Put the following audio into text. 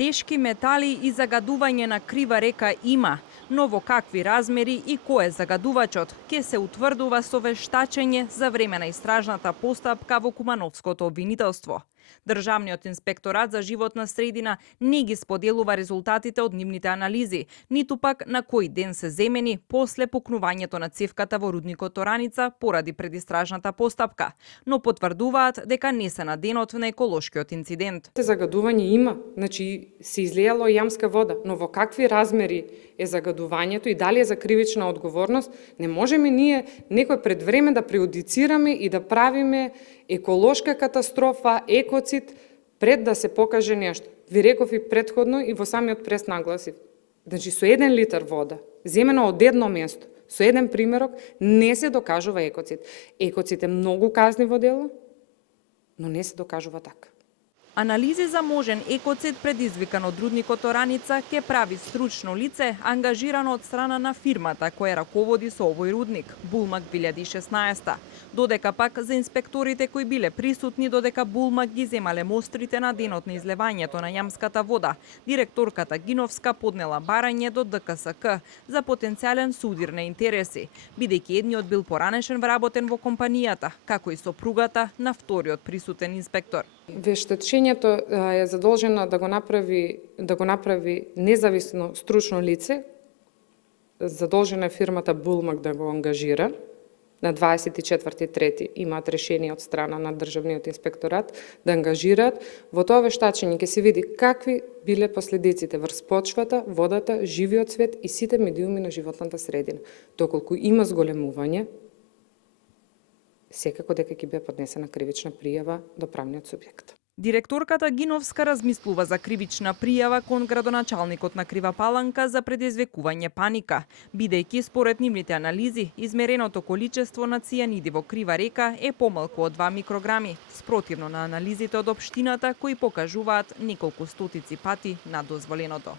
Тешки метали и загадување на крива река има, но во какви размери и кој е загадувачот ќе се утврдува со вештачење за време на истражната постапка во Кумановското обвинителство. Државниот инспекторат за животна средина не ги споделува резултатите од нивните анализи, ниту пак на кој ден се земени после пукнувањето на цевката во рудникот Ораница поради предистражната постапка, но потврдуваат дека не се на денот на еколошкиот инцидент. Загадување има, значи се излеало јамска вода, но во какви размери е загадувањето и дали е за кривична одговорност, не можеме ние некој пред време да преудицираме и да правиме еколошка катастрофа, екоцид, пред да се покаже нешто. Ви реков и претходно и во самиот прес нагласив. Значи, со 1 литар вода, земена од едно место, со еден примерок, не се докажува екоцид. Екоцид е многу казниво дело, но не се докажува така. Анализи за можен екоцид предизвикан од рудникот Ораница ќе прави стручно лице ангажирано од страна на фирмата која раководи со овој рудник, Булмак 2016. Додека пак за инспекторите кои биле присутни додека Булмак ги земале мострите на денот на излевањето на јамската вода, директорката Гиновска поднела барање до ДКСК за потенцијален судир на интереси, бидејќи едниот бил поранешен вработен во компанијата, како и сопругата на вториот присутен инспектор. Вештачењето е задолжено да го направи независно стручно лице. Задолжена е фирмата Булмак да го ангажира. На 24.3. имаат решение од страна на Државниот инспекторат да ангажираат. Во тоа вештачење ќе се види какви биле последиците врз почвата, водата, живиот свет и сите медиуми на животната средина. Доколку има зголемување, секако дека ќе биде поднесена кривична пријава до правниот субјект. Директорката Гиновска размислува за кривична пријава кон градоначалникот на Крива Паланка за предизвикување паника, бидејќи според нивните анализи измереното количество на цијаниди во Крива река е помалку од 2 микрограми, спротивно на анализите од општината кои покажуваат неколку стотици пати над дозволеното.